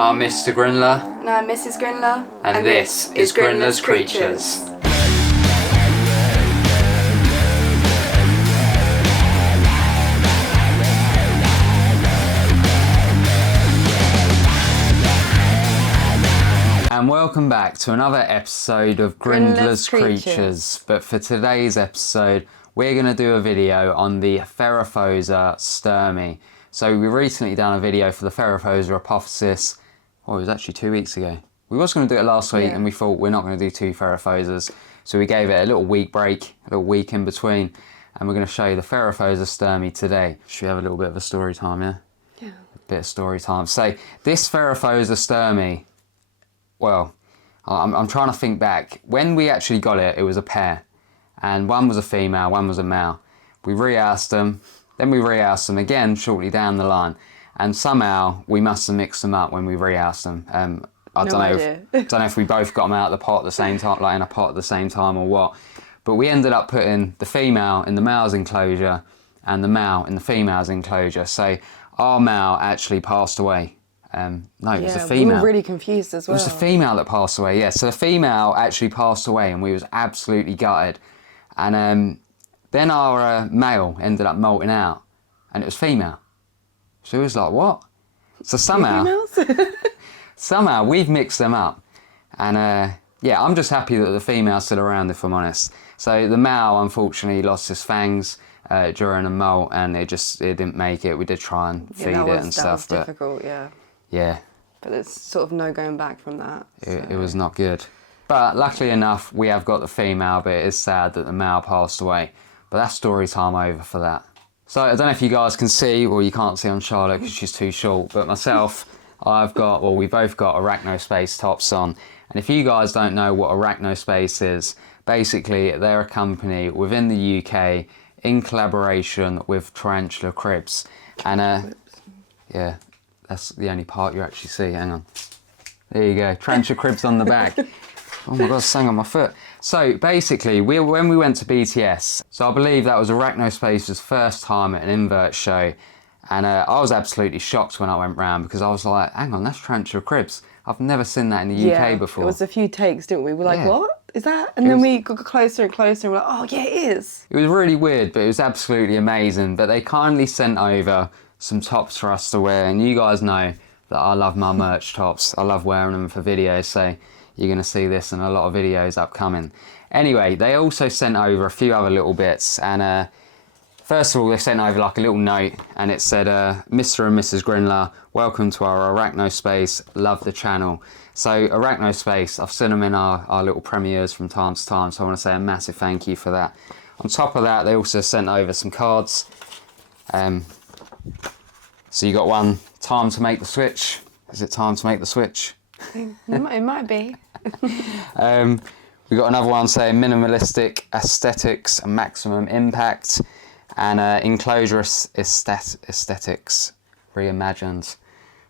I'm Mr. Grinler. And I'm Mrs. Grinler. And this is Grinler's Creatures. And welcome back to another episode of Grinler's Creatures. But for today's episode, we're going to do a video on the Theraphosa stirmi. So we recently done a video for the Theraphosa apophysis. Well, it was actually 2 weeks ago. We was going to do it last week and we thought we're not going to do two Theraphosas. So we gave it a little week break, a little week in between. And we're going to show you the Theraphosa stirmi today. Should we have a little bit of a story time, yeah? Yeah. A bit of story time. So this Theraphosa stirmi, well, I'm trying to think back. When we actually got it, it was a pair. And one was a female, one was a male. We rehoused them, then we rehoused them again shortly down the line. And somehow we must have mixed them up when we rehoused them. I don't know if we both got them out of the pot at the same time, like in a pot at the same time or what. But we ended up putting the female in the male's enclosure and the male in the female's enclosure. So our male actually passed away. No, it was the female. We were really confused as well. It was the female that passed away, yeah. So the female actually passed away and we was absolutely gutted. And then our male ended up molting out and it was female. So it was like, what? So somehow we've mixed them up. And yeah, I'm just happy that the female's still around, if I'm honest. So the male, unfortunately, lost his fangs during a molt and it didn't make it. We did try and feed it and stuff. That was difficult, yeah. Yeah. But there's sort of no going back from that. It was not good. But luckily enough, we have got the female, but it is sad that the male passed away. But that's story time over for that. So I don't know if you guys can see, or you can't see on Charlotte because she's too short, but myself, we both got Arachnospace tops on. And if you guys don't know what Arachnospace is, basically they're a company within the UK in collaboration with Tarantula Cribs. And yeah, that's the only part you actually see. Hang on. There you go, Tarantula Cribs on the back. Oh my God, it's sang on my foot. So basically, when we went to BTS, so I believe that was Arachnospace's first time at an Invert show, and I was absolutely shocked when I went round because I was like, hang on, that's Tarantula Cribs. I've never seen that in the UK before. It was a few takes, didn't we? We're like, what? Is that? And then we got closer and closer and we're like, oh yeah, it is. It was really weird, but it was absolutely amazing. But they kindly sent over some tops for us to wear, and you guys know that I love my merch tops. I love wearing them for videos, so you're going to see this in a lot of videos upcoming. Anyway, they also sent over a few other little bits, and first of all, they sent over like a little note, and it said, Mr. and Mrs. Grinler, welcome to our Arachnospace, love the channel. So Arachnospace, I've seen them in our little premieres from time to time, so I want to say a massive thank you for that. On top of that, they also sent over some cards. So you got one, time to make the switch. Is it time to make the switch? It might be. We got another one saying minimalistic aesthetics and maximum impact, and Enclosure aesthetics reimagined.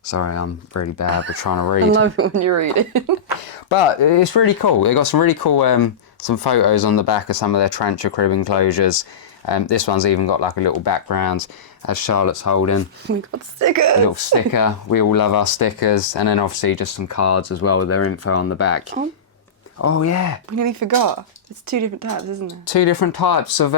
Sorry, I'm really bad with trying to read. I love it when you read it. But it's really cool. They got some really cool some photos on the back of some of their Tarantula crib enclosures. This one's even got like a little background as Charlotte's holding. We got stickers. A little sticker. We all love our stickers. And then obviously just some cards as well with their info on the back. Oh yeah. We nearly forgot. It's two different types, isn't there? Two different types of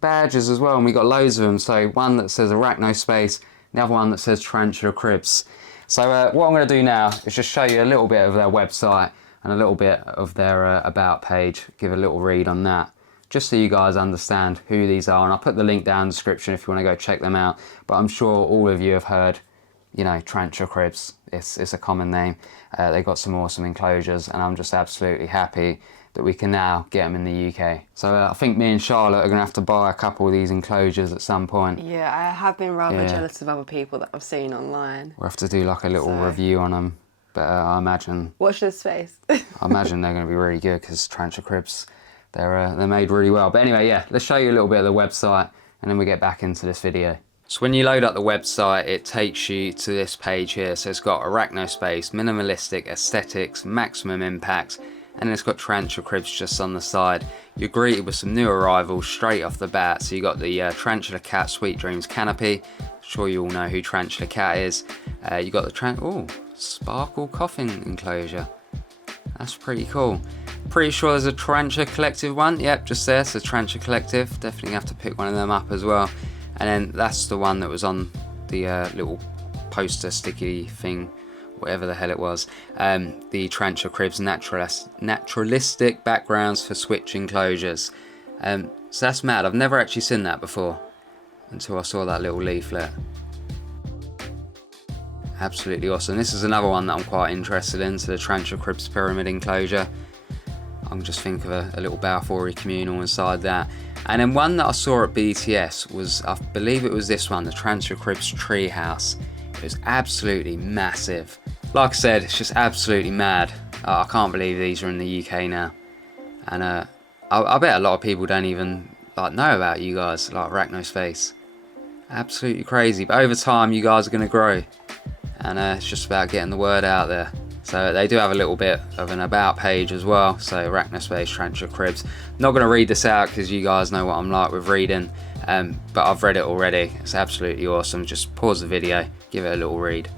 badges as well, and we got loads of them. So one that says Arachnospace, the other one that says Tarantula Cribs. So what I'm going to do now is just show you a little bit of their website and a little bit of their about page. Give a little read on that, just so you guys understand who these are. And I'll put the link down in the description if you want to go check them out. But I'm sure all of you have heard, you know, Tarantula Cribs. It's a common name. They've got some awesome enclosures, and I'm just absolutely happy that we can now get them in the UK. So I think me and Charlotte are going to have to buy a couple of these enclosures at some point. Yeah, I have been rather jealous of other people that I've seen online. We'll have to do like a little review on them. But I imagine... Watch this space. I imagine they're going to be really good because Tarantula Cribs, they're made really well. But anyway, yeah, let's show you a little bit of the website and then we get back into this video. So when you load up the website, it takes you to this page here. So it's got Arachnospace, minimalistic aesthetics, maximum impact, and then it's got Tarantula Cribs just on the side. You're greeted with some new arrivals straight off the bat. So you got the Tarantula Cat Sweet Dreams Canopy. I'm sure you all know who Tarantula Cat is. You got the sparkle coffin enclosure. That's pretty cool. Pretty sure there's a Tarantula Collective one. Yep, just there. So Tarantula Collective. Definitely have to pick one of them up as well. And then that's the one that was on the little poster sticky thing, whatever the hell it was. The Tarantula Cribs naturalistic backgrounds for switch enclosures. So that's mad. I've never actually seen that before until I saw that little leaflet. Absolutely awesome. This is another one that I'm quite interested in, so the Tarantula Cribs pyramid enclosure. I can just think of a little Balfour communal inside that. And then one that I saw at BTS was, I believe it was this one, the Tarantula Cribs treehouse. It was absolutely massive. Like I said, it's just absolutely mad. I can't believe these are in the UK now. And I bet a lot of people don't even know about you guys, like Arachnospace. Absolutely crazy. But over time, you guys are going to grow. And it's just about getting the word out there. So they do have a little bit of an about page as well. So Arachnospace, Tarantula Cribs. Not going to read this out because you guys know what I'm like with reading. But I've read it already. It's absolutely awesome. Just pause the video, give it a little read.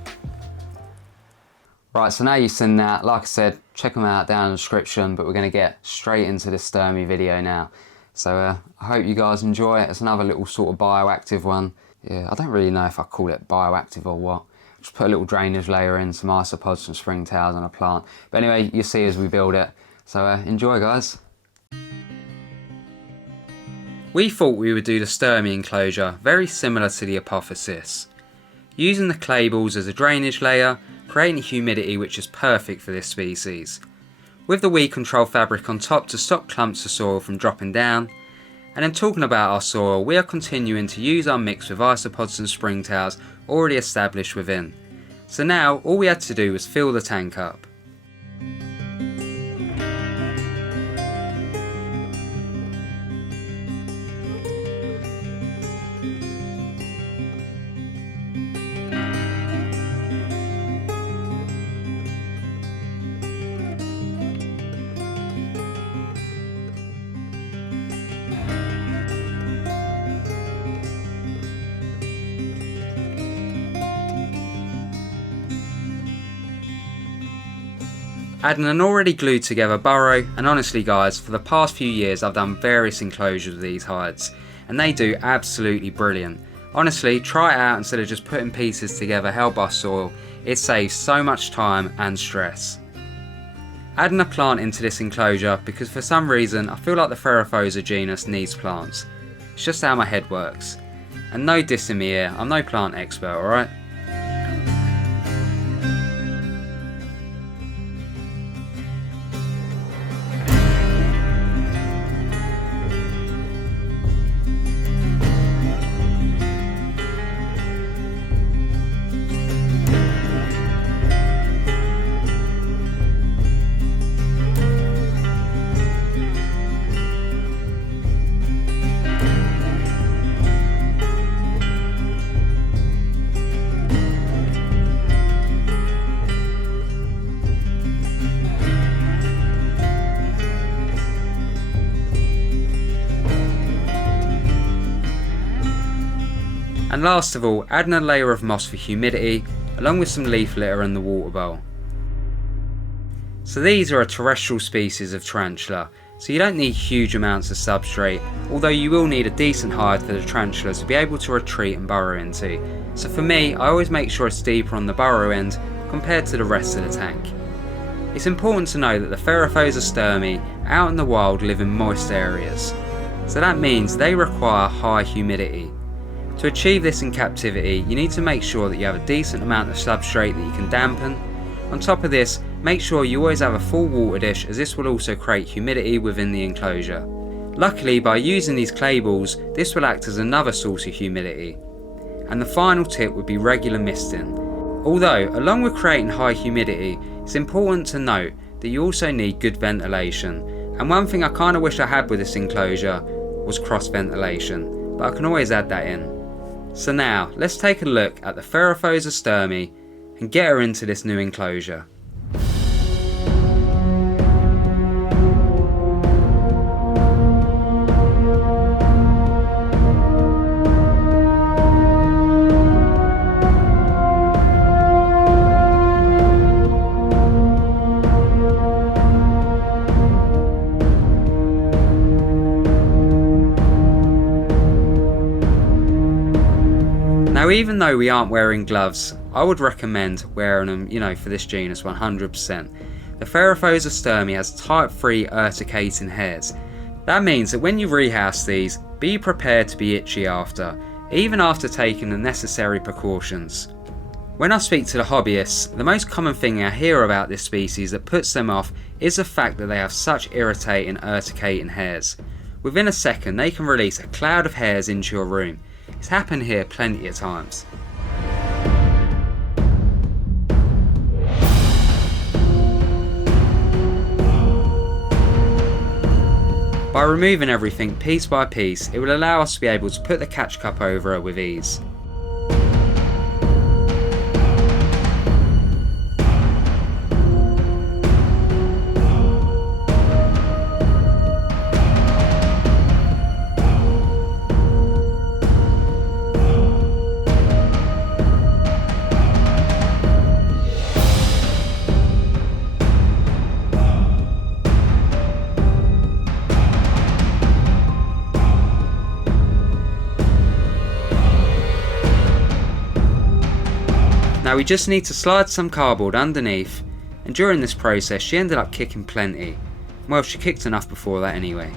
Right, so now you've seen that, like I said, check them out down in the description, but we're going to get straight into the stirmi video now. So I hope you guys enjoy it. It's another little sort of bioactive one. Yeah, I don't really know if I call it bioactive or what. Just put a little drainage layer in, some isopods, some springtails and a plant. But anyway, you see as we build it. So enjoy, guys. We thought we would do the stirmi enclosure very similar to the apophysis. Using the clay balls as a drainage layer, creating humidity which is perfect for this species. With the weed control fabric on top to stop clumps of soil from dropping down. And then talking about our soil, we are continuing to use our mix with isopods and springtails already established within. So now all we had to do was fill the tank up. Adding an already glued together burrow, and honestly guys, for the past few years I've done various enclosures with these hides, and they do absolutely brilliant. Honestly, try it out instead of just putting pieces together held by soil. It saves so much time and stress. Adding a plant into this enclosure because for some reason I feel like the Theraphosa genus needs plants. It's just how my head works. And no dissing me here, I'm no plant expert, alright? And last of all, adding a layer of moss for humidity, along with some leaf litter and the water bowl. So these are a terrestrial species of tarantula, so you don't need huge amounts of substrate, although you will need a decent hide for the tarantulas to be able to retreat and burrow into. So for me, I always make sure it's deeper on the burrow end compared to the rest of the tank. It's important to know that the Theraphosa stirmi out in the wild live in moist areas, so that means they require high humidity. To achieve this in captivity, you need to make sure that you have a decent amount of substrate that you can dampen. On top of this, make sure you always have a full water dish, as this will also create humidity within the enclosure. Luckily, by using these clay balls, this will act as another source of humidity. And the final tip would be regular misting. Although, along with creating high humidity, it's important to note that you also need good ventilation. And one thing I kind of wish I had with this enclosure was cross ventilation, but I can always add that in. So now, let's take a look at the Theraphosa stirmi and get her into this new enclosure. Now, even though we aren't wearing gloves, I would recommend wearing them, for this genus 100%. The Theraphosa stirmi has type 3 urticating hairs. That means that when you rehouse these, be prepared to be itchy after, even after taking the necessary precautions. When I speak to the hobbyists, the most common thing I hear about this species that puts them off is the fact that they have such irritating, urticating hairs. Within a second, they can release a cloud of hairs into your room. It's happened here plenty of times. By removing everything piece by piece, it will allow us to be able to put the catch cup over her with ease. Now we just need to slide some cardboard underneath, and during this process she ended up kicking plenty. Well, she kicked enough before that anyway.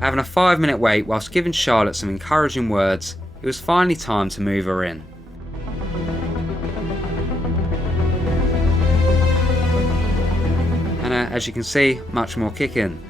Having a 5-minute wait whilst giving Charlotte some encouraging words, it was finally time to move her in. And as you can see, much more kicking.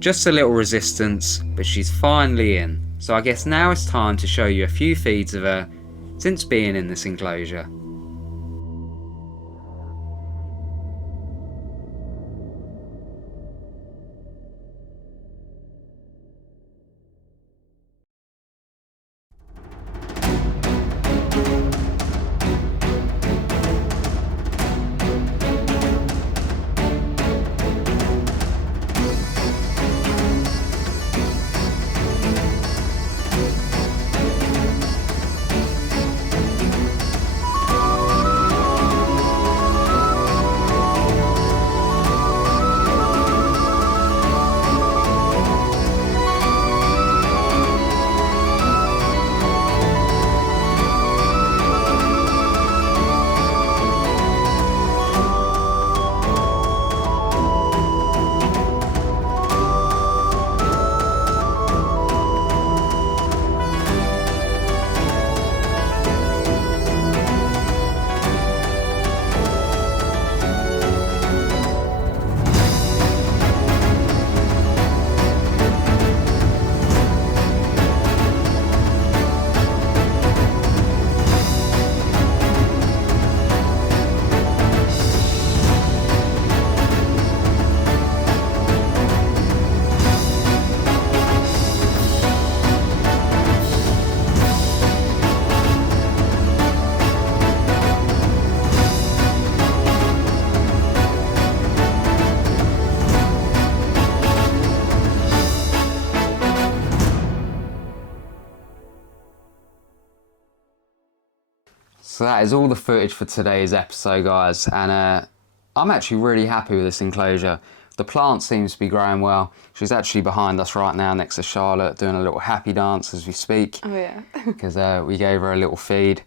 Just a little resistance, but she's finally in. So I guess now it's time to show you a few feeds of her since being in this enclosure. So that is all the footage for today's episode, guys. And I'm actually really happy with this enclosure. The plant seems to be growing well. She's actually behind us right now next to Charlotte doing a little happy dance as we speak. Oh yeah. Because we gave her a little feed.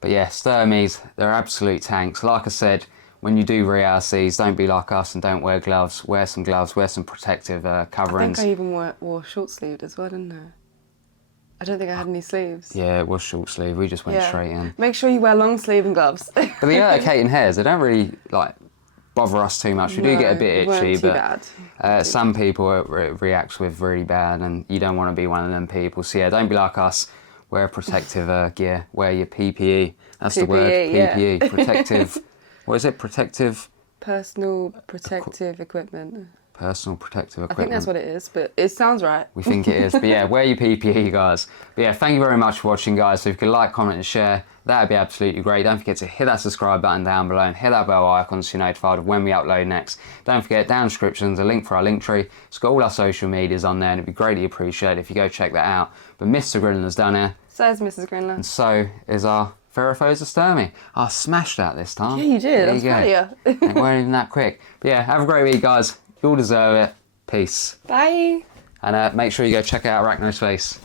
But yeah, stirmies, they're absolute tanks. Like I said, when you do rehouse these, don't be like us and don't wear gloves. Wear some gloves, wear some protective coverings. I think I even wore short-sleeved as well, didn't I? I don't think I had any sleeves. Yeah, it was short sleeve. We just went straight in. Make sure you wear long sleeve and gloves. But the urticating hairs, they don't really like bother us too much. We do get a bit itchy, but some people it reacts with really bad, and you don't want to be one of them people. So yeah, don't be like us. Wear protective gear. Wear your PPE. That's the word. PPE. Yeah. Protective. What is it? Protective. Personal protective equipment. Personal protective equipment. I think that's what it is, but it sounds right. We think it is. But yeah, wear your PPE, guys. But yeah, thank you very much for watching, guys. So if you could like, comment and share, that'd be absolutely great. Don't forget to hit that subscribe button down below and hit that bell icon so you're notified of when we upload next. Don't forget, down in the description, there's a link for our link tree. It's got all our social medias on there, and it'd be greatly appreciated if you go check that out. But Mr. Grinler's done here. So is Mrs. Grinler. And so is our Theraphosa stirmi. I smashed that this time. Yeah, you did. That's funnier. It weren't even that quick. But yeah, have a great week, guys. You all deserve it. Peace. Bye. And make sure you go check out Arachnospace.